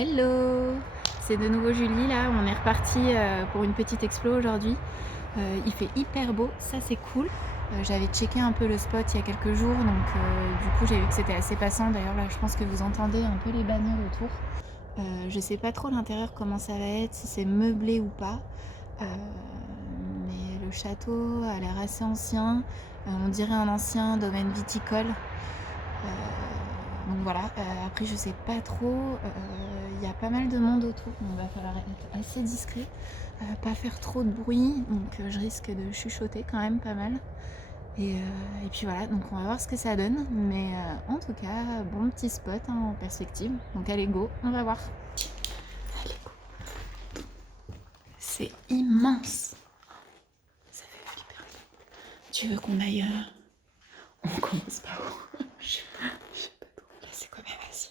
Hello! C'est de nouveau Julie là, on est reparti pour une petite explo aujourd'hui. Il fait hyper beau, ça c'est cool. J'avais checké un peu le spot il y a quelques jours, donc du coup j'ai vu que c'était assez passant. D'ailleurs là je pense que vous entendez un peu les bagnoles autour. Je sais pas trop l'intérieur comment ça va être, si c'est meublé ou pas. Mais le château a l'air assez ancien. On dirait un ancien domaine viticole. Donc voilà, après je sais pas trop, il y a pas mal de monde autour, donc il va falloir être assez discret, pas faire trop de bruit, donc je risque de chuchoter quand même pas mal. Et puis voilà, donc on va voir ce que ça donne, mais en tout cas, bon petit spot hein, en perspective, donc allez go, on va voir. Allez go. C'est immense. Ça fait flipper. Tu veux qu'on aille... On commence par où? Je sais pas trop. Là c'est quoi, mais vas-y.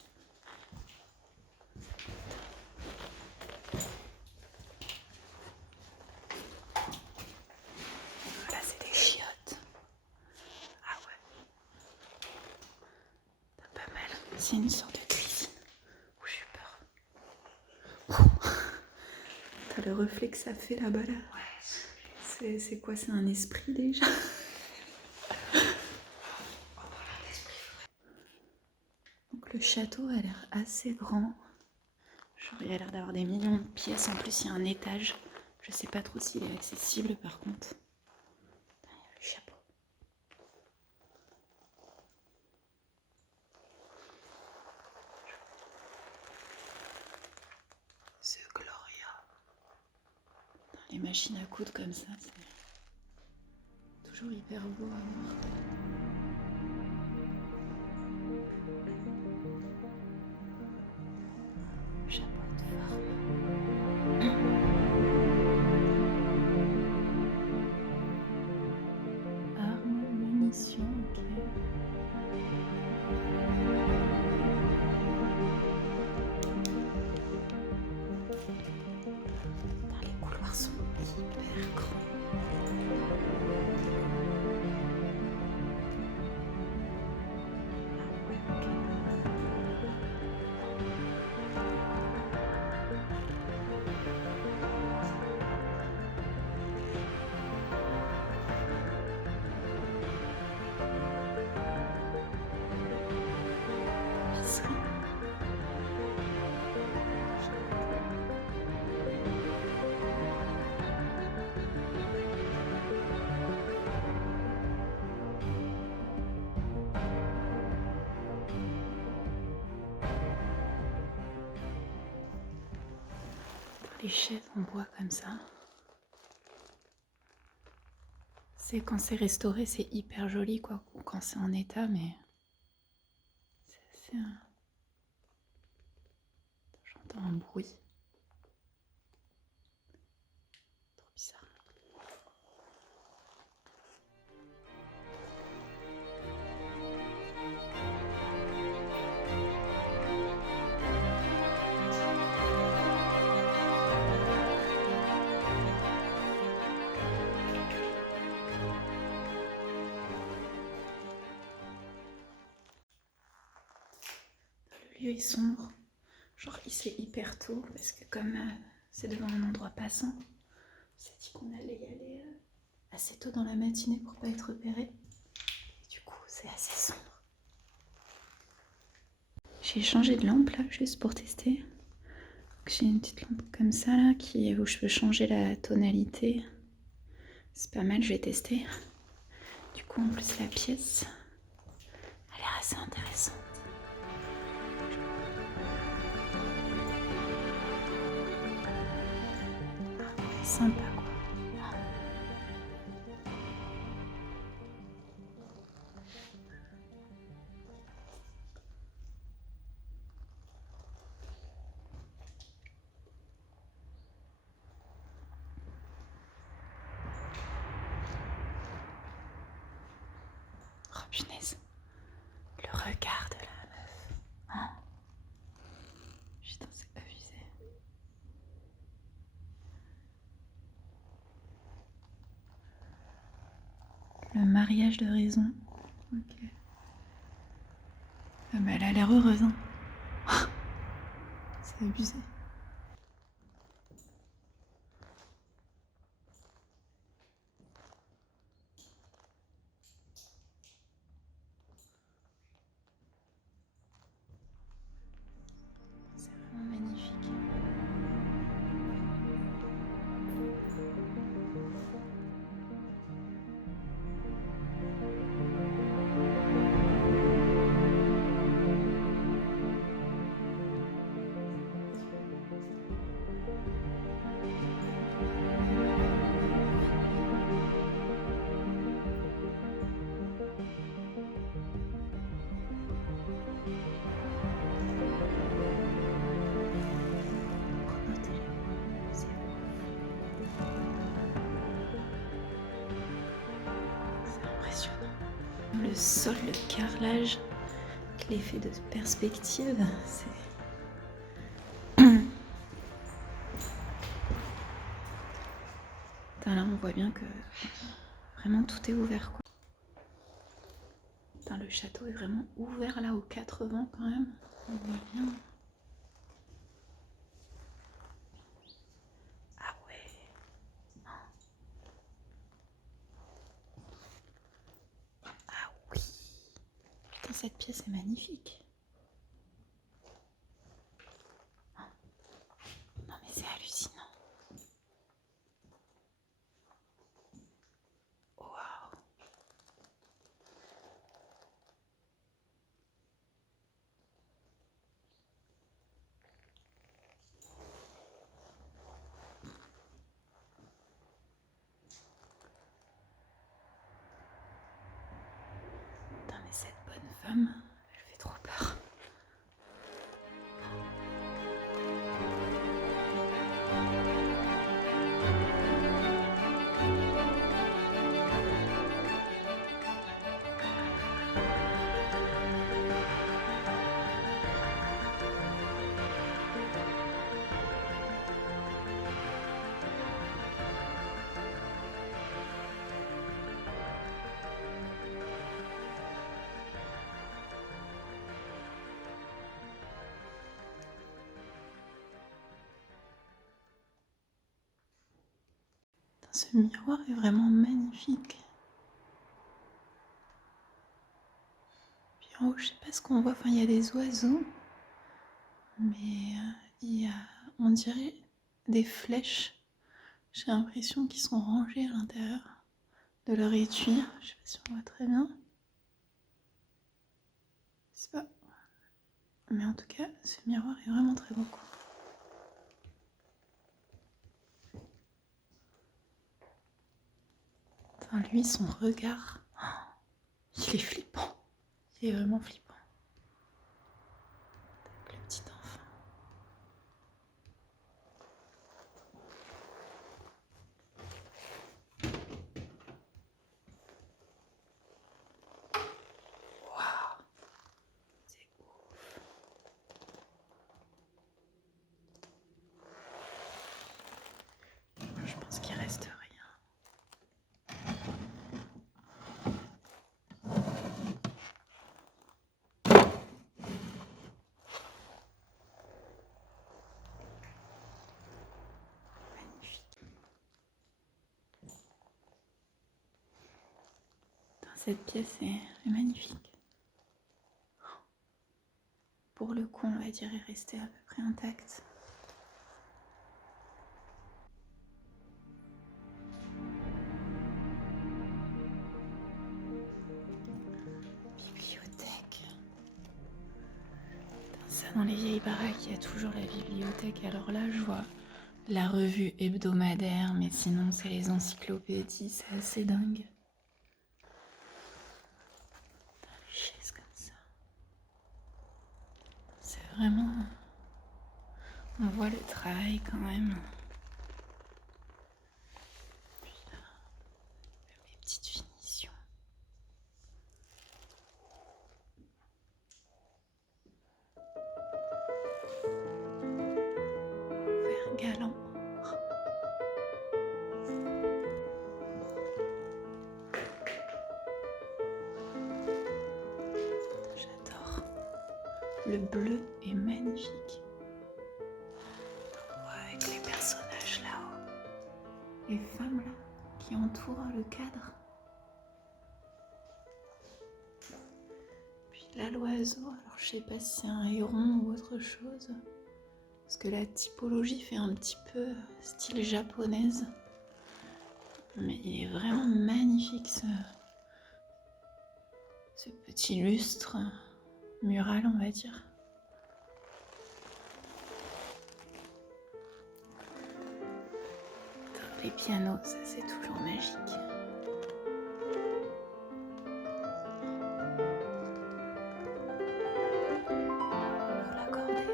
Là c'est des chiottes. Ah ouais. T'as pas mal. C'est une sorte de cuisine. Oh, j'ai eu peur. Oh. T'as le reflet que ça fait là-bas là. Ouais. C'est quoi? C'est un esprit déjà? Donc le château a l'air assez grand. Genre il a l'air d'avoir des millions de pièces. En plus il y a un étage. Je sais pas trop s'il est accessible par contre. Il y a le chapeau. The Gloria. Les machines à coudre comme ça, c'est toujours hyper beau à voir. Chapeau de forme. Armes, munitions, ok. Les couloirs sont hyper grands. Les chaises en bois comme ça. C'est quand c'est restauré, c'est hyper joli quoi. Ou quand c'est en état, mais c'est assez. J'entends un bruit. Trop bizarre. Le lieu est sombre. Genre il c'est hyper tôt parce que comme c'est devant un endroit passant, on s'est dit qu'on allait y aller assez tôt dans la matinée pour pas être repéré. Et du coup c'est assez sombre. J'ai changé de lampe là juste pour tester. J'ai une petite lampe comme ça là où je peux changer la tonalité. C'est pas mal, je vais tester. Du coup en plus la pièce a l'air assez intéressante. Sympa quoi. Oh punaise. Le regard de la meuf. Hein? Putain, c'est abusé. Le mariage de raison. Ok. Ah bah elle a l'air heureuse hein. C'est C'est abusé. C'est vraiment magnifique. Le sol, le carrelage, l'effet de perspective, c'est... Là, on voit bien que vraiment tout est ouvert, quoi. Le château est vraiment ouvert là aux 4 vents quand même. On voit bien. Ah ouais. Ah oui. Putain, cette pièce est magnifique. Non mais c'est hallucinant. Waouh. Putain mais cette bonne femme, elle fait trop peur. Ce miroir est vraiment magnifique. Puis en haut, je sais pas ce qu'on voit. Enfin, il y a des oiseaux, mais il y a, on dirait, des flèches. J'ai l'impression qu'ils sont rangés à l'intérieur de leur étui. Je sais pas si on voit très bien. Je sais pas. Mais en tout cas, ce miroir est vraiment très beau, quoi. Enfin, lui, son regard, il est flippant. Il est vraiment flippant. Avec le petit enfant. Waouh, c'est ouf. Je pense qu'il reste rien. Cette pièce est magnifique. Pour le coup, on va dire, est restée à peu près intacte. Bibliothèque. Ça, dans les vieilles baraques, il y a toujours la bibliothèque. Alors là, je vois la revue hebdomadaire, mais sinon, c'est les encyclopédies. C'est assez dingue. C'est vraiment... On voit le travail quand même. Puis là, les petites finitions. Vert galant. J'adore. Le bleu est magnifique. les femmes là qui entourent le cadre. Puis là l'oiseau, alors je sais pas si c'est un héron ou autre chose, parce que la typologie fait un petit peu style japonaise. Mais il est vraiment magnifique ce petit lustre mural, on va dire. Les pianos, ça c'est toujours magique. Pour l'accorder.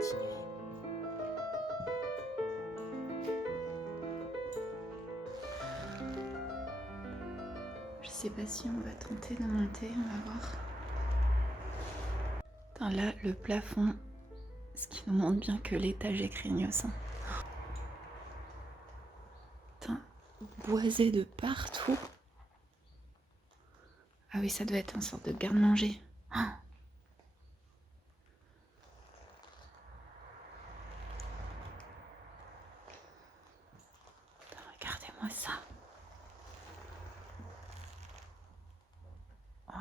C'est ouf. Je sais pas si on va tenter de monter, on va voir. Attends, là, le plafond, ce qui nous montre bien que l'étage est craignos. Putain, boisé de partout. Ah oui, ça doit être une sorte de garde-manger. Ah. Putain, regardez-moi ça. Oh.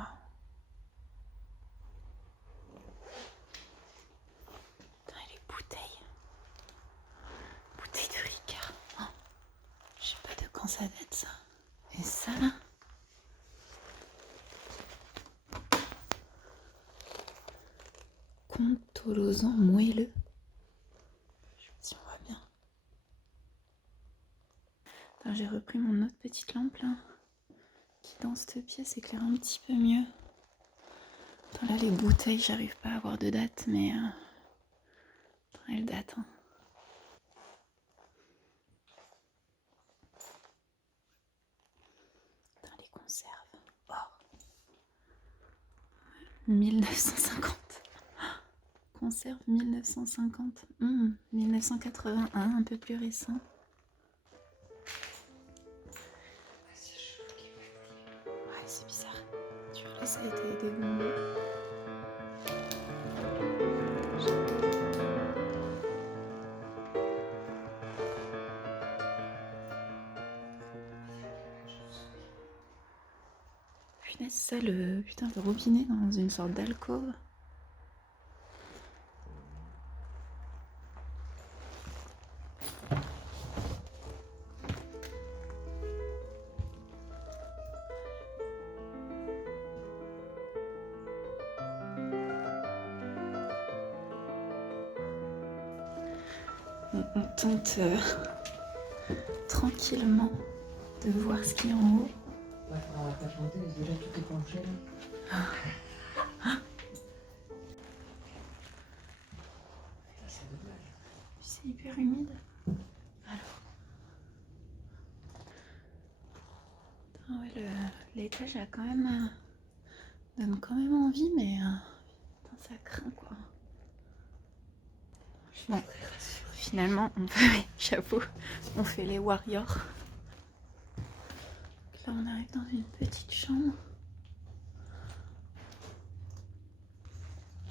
Putain, les bouteilles. Bouteilles de Ricard. Oh. Je sais pas de quand ça date ça. Et ça là. Contolosan moelleux. Je sais pas si on voit bien. Attends, j'ai repris mon autre petite lampe là, qui dans cette pièce éclaire un petit peu mieux. Attends, là les bouteilles, j'arrive pas à avoir de date, mais elles datent. Hein. Attends, les conserves. Oh. 1950. Conserve 1950. 1981, un peu plus récent. Ouais, c'est bizarre. Tu vois, là, ça a été débombé. Punaise, ça, le robinet dans une sorte d'alcôve. On tente tranquillement de voir ce qu'il y a en haut. Ouais, on va pas chanter, déjà tout est penché. C'est dommage. C'est hyper humide. Alors. Ouais, l'étage a quand même donne quand même envie, mais putain, ça craint quoi. Bon, finalement, on fait, j'avoue, on fait les warriors. Donc là, on arrive dans une petite chambre.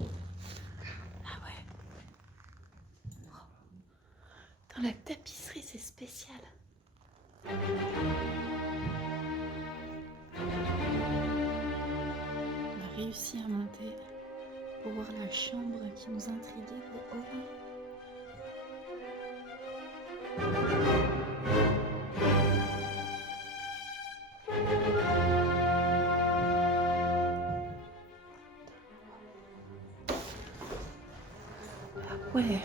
Ah ouais. Dans la tapisserie, c'est spécial. On a réussi à monter pour voir la chambre qui nous intriguait de haut. Ah ouais.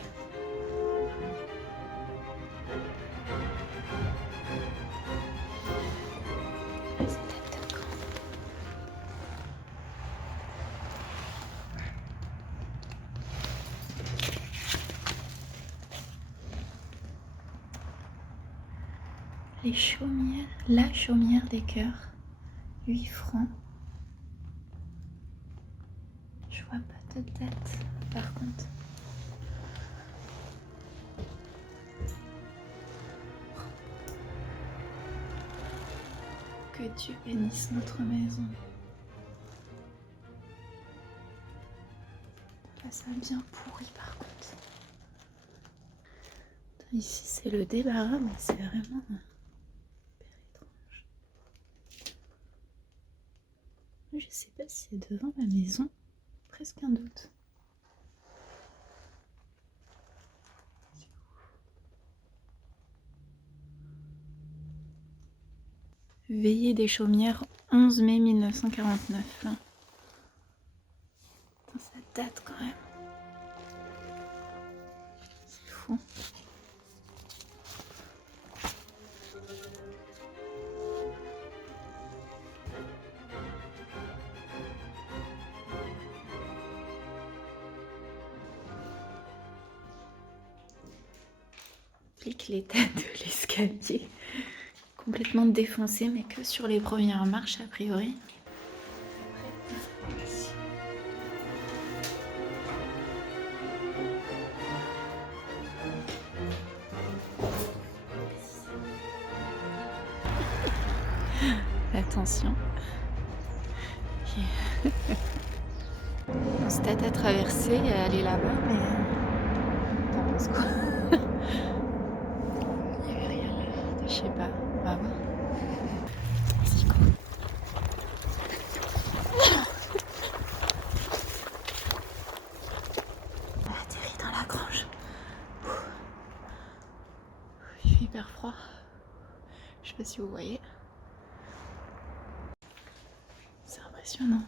Les chaumières, la chaumière des cœurs, 8 francs. Je vois pas de date par contre. Que Dieu bénisse notre maison. Ça a bien pourri par contre. Ici c'est le débarras, mais c'est vraiment hyper étrange. Je sais pas si c'est devant ma maison, presque un doute. Veillée des chaumières, 11 mai 1949. Putain, ça date quand même. C'est fou. Explique l'état de l'escalier. Complètement défoncé, mais que sur les premières marches a priori. Attention. Mon stade à traverser, elle est là-bas, mais t'en penses quoi? Il y avait rien là, je sais pas. On va voir. Vas-y, go. On a atterri dans la grange. Il fait hyper froid. Je sais pas si vous voyez. C'est impressionnant.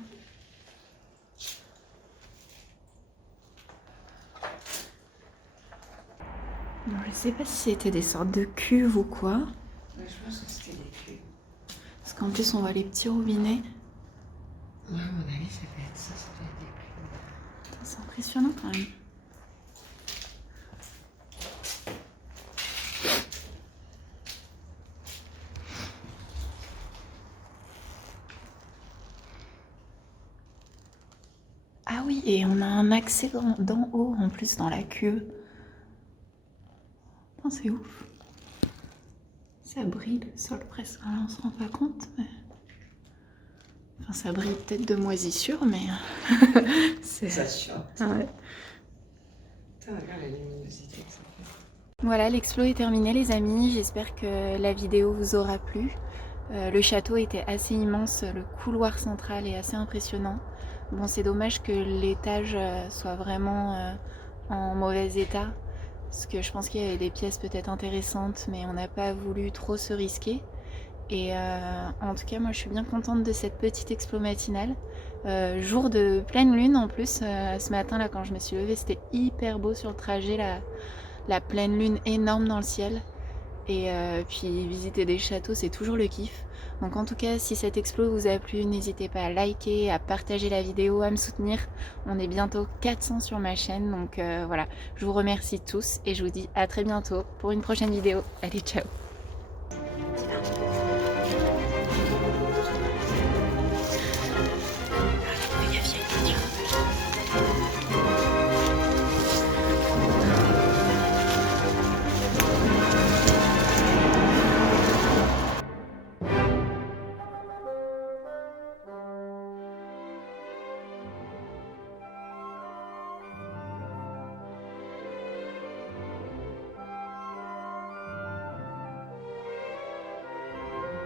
Bon, je sais pas si c'était des sortes de cuves ou quoi. Ouais, je pense que c'était des cuves. Parce qu'en plus, on voit les petits robinets. Ouais, à mon avis, ça peut être ça, ça peut être des cuves. C'est impressionnant quand même. Ah oui, et on a un accès d'en haut en plus dans la cuve. Oh, c'est ouf. Ça brille le sol presque. Alors, on se rend pas compte, mais... Enfin, ça brille peut-être de moisissure, mais... Ça chante. Ouais. Putain, regarde la luminosité que ça fait. Voilà, l'explo est terminé les amis, j'espère que la vidéo vous aura plu. Le château était assez immense, le couloir central est assez impressionnant. Bon, c'est dommage que l'étage soit vraiment en mauvais état, parce que je pense qu'il y avait des pièces peut-être intéressantes, mais on n'a pas voulu trop se risquer. Et en tout cas, moi je suis bien contente de cette petite explo matinale. Jour de pleine lune en plus, ce matin là quand je me suis levée, c'était hyper beau sur le trajet, la pleine lune énorme dans le ciel. Et puis visiter des châteaux, c'est toujours le kiff. Donc en tout cas, si cette explo vous a plu, n'hésitez pas à liker, à partager la vidéo, à me soutenir. On est bientôt 400 sur ma chaîne, donc voilà. Je vous remercie tous et je vous dis à très bientôt pour une prochaine vidéo. Allez, ciao!